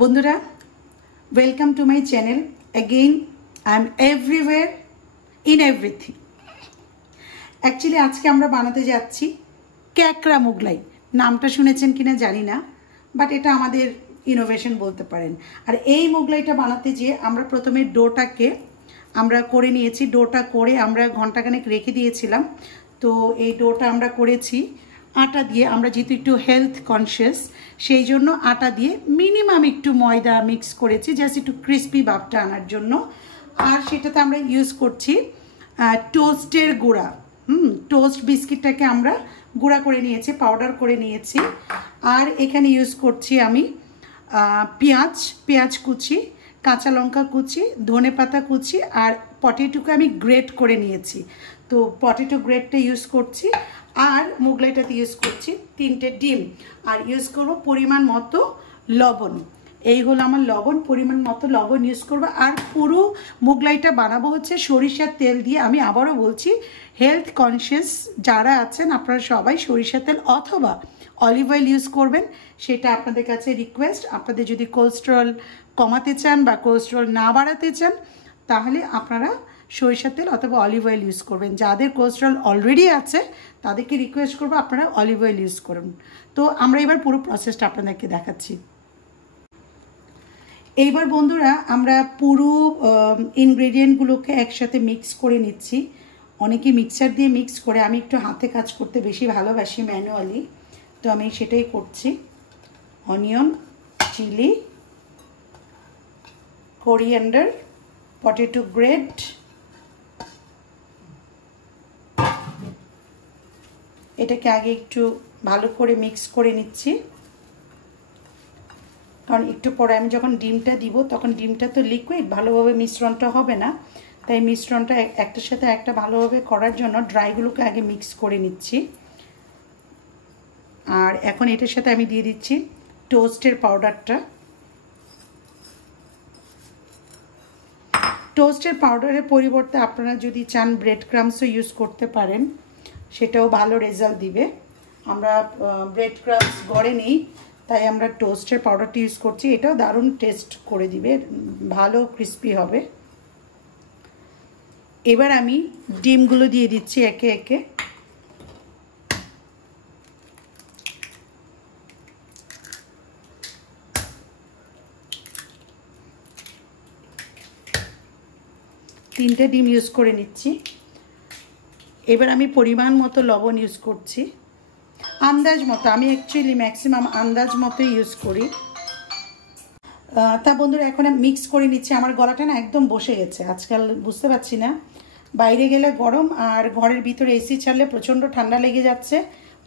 বন্ধুরা, welcome to my channel. Again I am everywhere in everything. Actually আজকে আমরা বানাতে যাচ্ছি ক্যাকড়া মোগলাই। নামটা শুনেছেন কিনা জানি না, বাট এটা আমাদের ইনোভেশন বলতে পারেন। আর এই মোগলাইটা বানাতে যেয়ে আমরা প্রথমে ডোটাকে আমরা করে নিয়েছি। ডোটা করে আমরা ঘন্টাখানেক রেখে দিয়েছিলাম। তো এই ডোটা আমরা করেছি আটা দিয়ে। আমরা যেহেতু একটু হেলথ কনসিয়াস, সেই জন্য আটা দিয়ে মিনিমাম একটু ময়দা মিক্স করেছি, জাস্ট একটু ক্রিস্পি ভাবটা আনার জন্য। আর সেটাতে আমরা ইউজ করছি টোস্টের গুঁড়া। টোস্ট বিস্কিটটাকে আমরা গুঁড়া করে নিয়েছি, পাউডার করে নিয়েছি। আর এখানে ইউজ করছি আমি পেঁয়াজ কুচি, কাঁচা লঙ্কা কুচি, ধনেপাতা কুচি, আর পটেটোকে আমি গ্রেট করে নিয়েছি। তো পটেটো গ্রেটটা ইউজ করছি। আর মোগলাইটাতে ইউজ করছি 3টে ডিম। আর ইউজ করব পরিমাণ মতো লবণ। এই হলো আমার লবণ, পরিমাণ মতো লবণ ইউজ করবো। আর পুরো মোগলাইটা বানাবো হচ্ছে সরিষার তেল দিয়ে। আমি আবারও বলছি, হেলথ কনসিয়াস যারা আছেন আপনারা সবাই সরিষার তেল অথবা অলিভ অয়েল ইউজ করবেন, সেটা আপনাদের কাছে রিকোয়েস্ট। আপনাদের যদি কোলেস্টেরল কমাতে চান বা কোলেস্টেরল না বাড়াতে চান, তাহলে আপনারা সরিষার তেল অথবা অলিভ অয়েল ইউজ করবেন। যাদের কোলেস্টেরল অলরেডি আছে তাদেরকে রিকোয়েস্ট করবো আপনারা অলিভ অয়েল ইউজ করুন। তো আমরা এবার পুরো প্রসেসটা আপনাদেরকে দেখাচ্ছি। এইবার বন্ধুরা আমরা পুরো ইনগ্রেডিয়েন্টগুলোকে একসাথে মিক্স করে নিচ্ছি। অনেকে মিক্সার দিয়ে মিক্স করে, আমি একটু হাতে কাজ করতে বেশি ভালোবাসি, ম্যানুয়ালি। তো আমি সেটাই করছি। Onion, chilli, coriander, potato grate, এটাকে আগে একটু ভালো করে মিক্স করে নিচ্ছি। কারণ একটু পরে আমি যখন ডিমটা দিব তখন ডিমটা তো লিকুইড, ভালোভাবে মিশ্রণটা হবে না। তাই মিশ্রণটা একটার সাথে একটা ভালোভাবে করার জন্য ড্রাইগুলোকে আগে মিক্স করে নিচ্ছি। আর এখন এটার সাথে আমি দিয়ে দিচ্ছি টোস্টের পাউডারটা। টোস্টের পাউডারের পরিবর্তে আপনারা যদি চান ব্রেড ক্রাম্বসও ইউজ করতে পারেন, সেটাও ভালো রেজাল্ট দিবে। আমরা ব্রেড ক্রাম্বস গড়ে নিই, তাই আমরা টোস্টের পাউডারটা ইউজ করছি। এটাও দারুণ টেস্ট করে দিবে, ভালো ক্রিস্পি হবে। এবার আমি ডিমগুলো দিয়ে দিচ্ছি একে একে। তিনটে ডিম ইউজ করে নিচ্ছি। এবার আমি পরিমাণ মতো লবণ ইউজ করছি, আন্দাজ মতো। আমি অ্যাকচুয়ালি ম্যাক্সিমাম আন্দাজ মতো ইউজ করি। তা বন্ধুরা, এখন মিক্স করে নিচ্ছি। আমার গলাটা না একদম বসে গেছে আজকাল, বুঝতে পারছি না। বাইরে গেলে গরম, আর ঘরের ভিতরে এসি ছাড়লে প্রচণ্ড ঠান্ডা লেগে যাচ্ছে।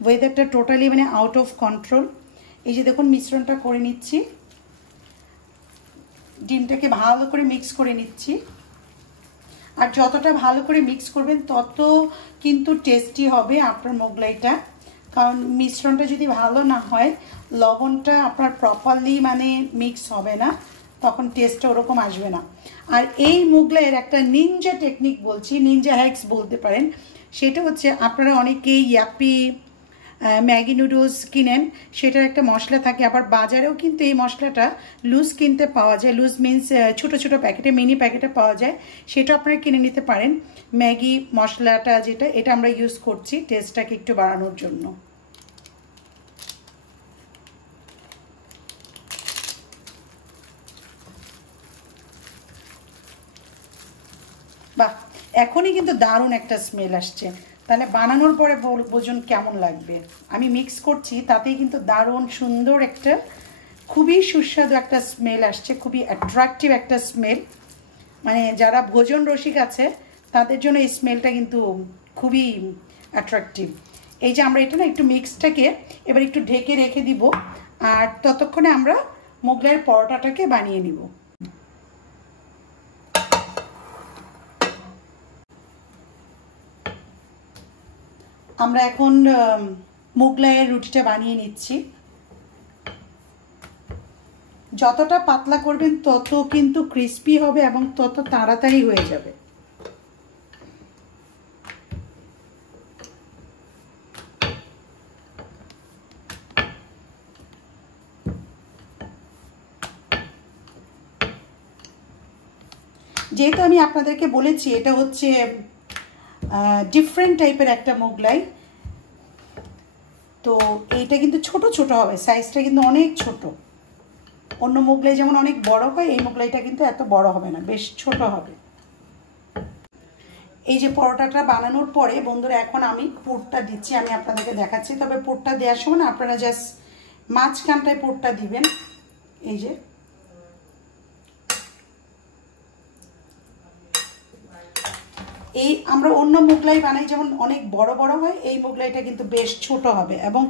ওয়েদারটা টোটালি মানে আউট অফ কন্ট্রোল। এই যে দেখুন, মিশ্রণটা করে নিচ্ছি। ডিমটাকে ভালো করে মিক্স করে নিচ্ছি। আর যতটা ভালো করে মিক্স করবেন তত কিন্তু টেস্টি হবে আপনার মোগলাইটা। কারণ মিশ্রণটা যদি ভালো না হয়, লবণটা আপনার প্রপারলি মানে মিক্স হবে না, তখন টেস্টটা ওরকম আসবে না। আর এই মোগলাইয়ের একটা নিনজা টেকনিক বলছি, নিনজা হ্যাক্স বলতে পারেন। সেটা হচ্ছে, আপনারা অনেকেই ইয়াপি ম্যাগি নুডলস কিনেন, সেটার একটা মশলা থাকে। আবার বাজারেও কিন্তু এই মশলাটা লুজ কিনতে পাওয়া যায়। লুজ মিন্স ছোটো ছোটো প্যাকেটে, মিনি প্যাকেটে পাওয়া যায়। সেটা আপনারা কিনে নিতে পারেন। ম্যাগি মশলাটা যেটা, এটা আমরা ইউজ করছি টেস্টটাকে একটু বাড়ানোর জন্য। বাহ, এখনই কিন্তু দারুণ একটা স্মেল আসছে। তাহলে বানানোর পরে বুঝুন কেমন লাগবে। আমি মিক্স করছি, তাতেই কিন্তু দারুণ সুন্দর একটা, খুবই সুস্বাদু একটা স্মেল আসছে, খুবই অ্যাট্রাকটিভ একটা স্মেল। মানে যারা ভোজন রসিক আছে তাদের জন্য এই স্মেলটা কিন্তু খুবই অ্যাট্রাকটিভ। এই যে আমরা এটা না একটু মিক্সটাকে এবার একটু ঢেকে রেখে দিব। আর ততক্ষণে আমরা মোগলাইয়ের পরোটাটাকে বানিয়ে নিব। আমরা এখন মোগলাইয়ের রুটিটা বানিয়ে নিচ্ছি। যতটা পাতলা করবেন তত কিন্তু ক্রিস্পি হবে এবং তত তাড়াতাড়ি হয়ে যাবে। যেহেতু আমি আপনাদেরকে বলেছি এটা হচ্ছে ডিফারেন্ট টাইপের একটা মোগলাই, তো এইটা কিন্তু ছোট ছোট হবে, সাইজটা কিন্তু অনেক ছোট। অন্য মোগলাই যেমন অনেক বড় হয়, এই মোগলাইটা কিন্তু এত বড় হবে না, বেশ ছোট হবে। এই যে পরোটাটা বানানোর পরে বন্ধুরা এখন আমি পুরটা দিচ্ছি, আমি আপনাদেরকে দেখাচ্ছি। তবে পুরটা দেওয়ার সময় না আপনারা জাস্ট মাঝখানটায় পুরটা দিবেন। এই যে এই আমরা অন্য মোগলাই বানাই যেমন অনেক বড় বড় হয়, এই মোগলাইটা কিন্তু বেশ ছোট হবে। এবং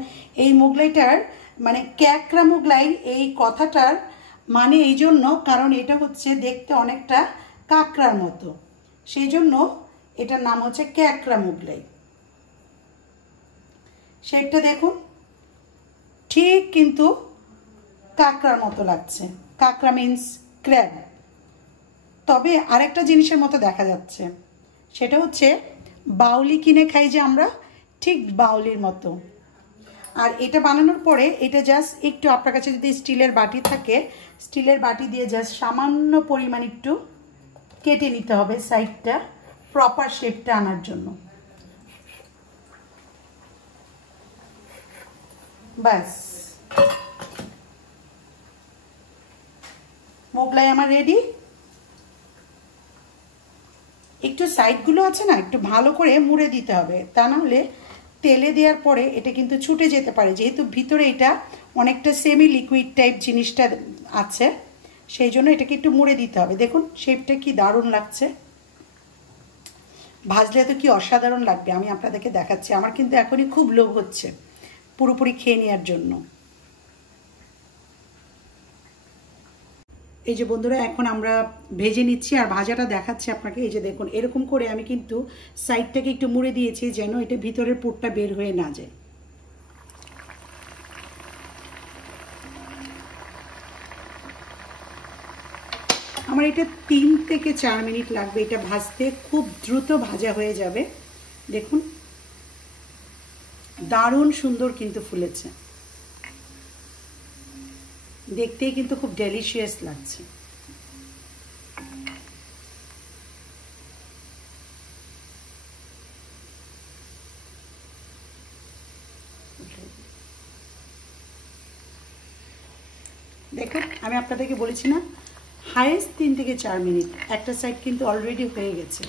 এই মোগলাইটার মানে ক্যাকড়া মোগলাই এই কথাটার মানে এই জন্য, কারণ এটা হচ্ছে দেখতে অনেকটা কাঁকড়ার মতো, সেই জন্য এটার নাম হচ্ছে ক্যাকড়া মোগলাই। শেপটা দেখুন ঠিক কিন্তু কাঁকড়ার মতো লাগছে, কাঁকড়া মিন্স ক্র্যাব। তবে আরেকটা জিনিসের মতো দেখা যাচ্ছে, সেটা হচ্ছে বাউলি কিনে খাই যে আমরা, ঠিক বাউলির মতো। আর এটা বানানোর পরে এটা জাস্ট একটু আপনার কাছে যদি স্টিলের বাটি থাকে, স্টিলের বাটি দিয়ে জাস্ট সামান্য পরিমাণ একটু কেটে নিতে হবে সাইডটা, প্রপার শেপটা আনার জন্য। ব্যাস, মোগলাই আমার রেডি। একটু সাইডগুলো আছে না, একটু ভালো করে মুড়ে দিতে হবে, তা নাহলে তেলে দেওয়ার পরে এটা কিন্তু ছুটে যেতে পারে। যেহেতু ভিতরে এটা অনেকটা সেমি লিকুইড টাইপ জিনিসটা আছে, সেই জন্য এটাকে একটু মুড়ে দিতে হবে। দেখুন শেপটা কি দারুণ লাগছে, ভাজলে তো কি অসাধারণ লাগবে, আমি আপনাদেরকে দেখাচ্ছি। আমার কিন্তু এখনই খুব লোভ হচ্ছে পুরোপুরি খেয়ে নেওয়ার জন্য। এই যে বন্ধুরা এখন আমরা ভেজে নিচ্ছি, আর ভাজাটা দেখাচ্ছি আপনাকে। এই যে দেখুন এরকম করে আমি কিন্তু সাইডটাকে একটু মুড়ে দিয়েছি যেন এটা ভিতরের পুরটা বের হয়ে না যায়। আমার এটা 3 থেকে 4 মিনিট লাগবে এটা ভাজতে, খুব দ্রুত ভাজা হয়ে যাবে। দেখুন দারুণ সুন্দর কিন্তু ফুলেছে, দেখতেই কিন্তু খুব ডেলিশিয়াস লাগছে। দেখুন আমি আপনাদেরকে বলেছি না, হাইয়েস্ট 3 থেকে 4 মিনিট। একটা সাইড কিন্তু অলরেডি হয়ে গেছে,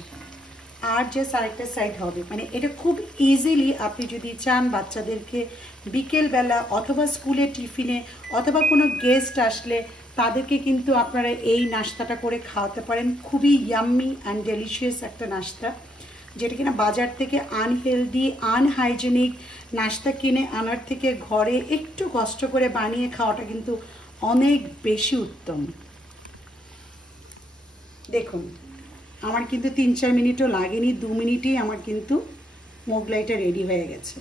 আর জাস্ট আরেকটা সাইড হবে। মানে এটা খুব ইজিলি আপনি যদি চান বাচ্চাদেরকে বিকেলবেলা অথবা স্কুলে টিফিনে অথবা কোনো গেস্ট আসলে তাদেরকে কিন্তু আপনারা এই নাস্তাটা করে খাওয়াতে পারেন। খুবই ইয়াম্মি অ্যান্ড ডেলিশিয়াস একটা নাস্তা, যেটা কিনা বাজার থেকে আনহেলদি আনহাইজেনিক নাস্তা কিনে আনার থেকে ঘরে একটু কষ্ট করে বানিয়ে খাওয়াটা কিন্তু অনেক বেশি উত্তম। দেখুন আমার কিন্তু 3-4 মিনিটও লাগেনি, 2 মিনিটেই আমার কিন্তু মোগলাইটা রেডি হয়ে গেছে।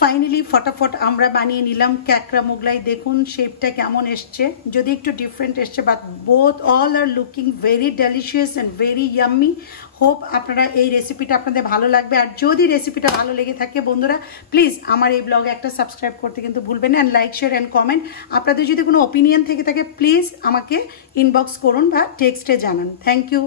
ফাইনালি ফটাফট আমরা বানিয়ে নিলাম ক্যাকড়া মোগলাই। দেখুন শেপটা কেমন এসছে, যদি একটু ডিফারেন্ট এসছে, but both all are looking very delicious and very yummy. Hope আপনারা এই রেসিপিটা আপনাদের ভালো লাগবে। আর যদি রেসিপিটা ভালো লেগে থাকে বন্ধুরা, প্লিজ আমার এই ব্লগে একটা সাবস্ক্রাইব করতে কিন্তু ভুলবেন না, and like share and comment. আপনাদের যদি কোনো ওপিনিয়ন থেকে থাকে প্লিজ আমাকে ইনবক্স করুন বা টেক্সটে জানান। Thank you.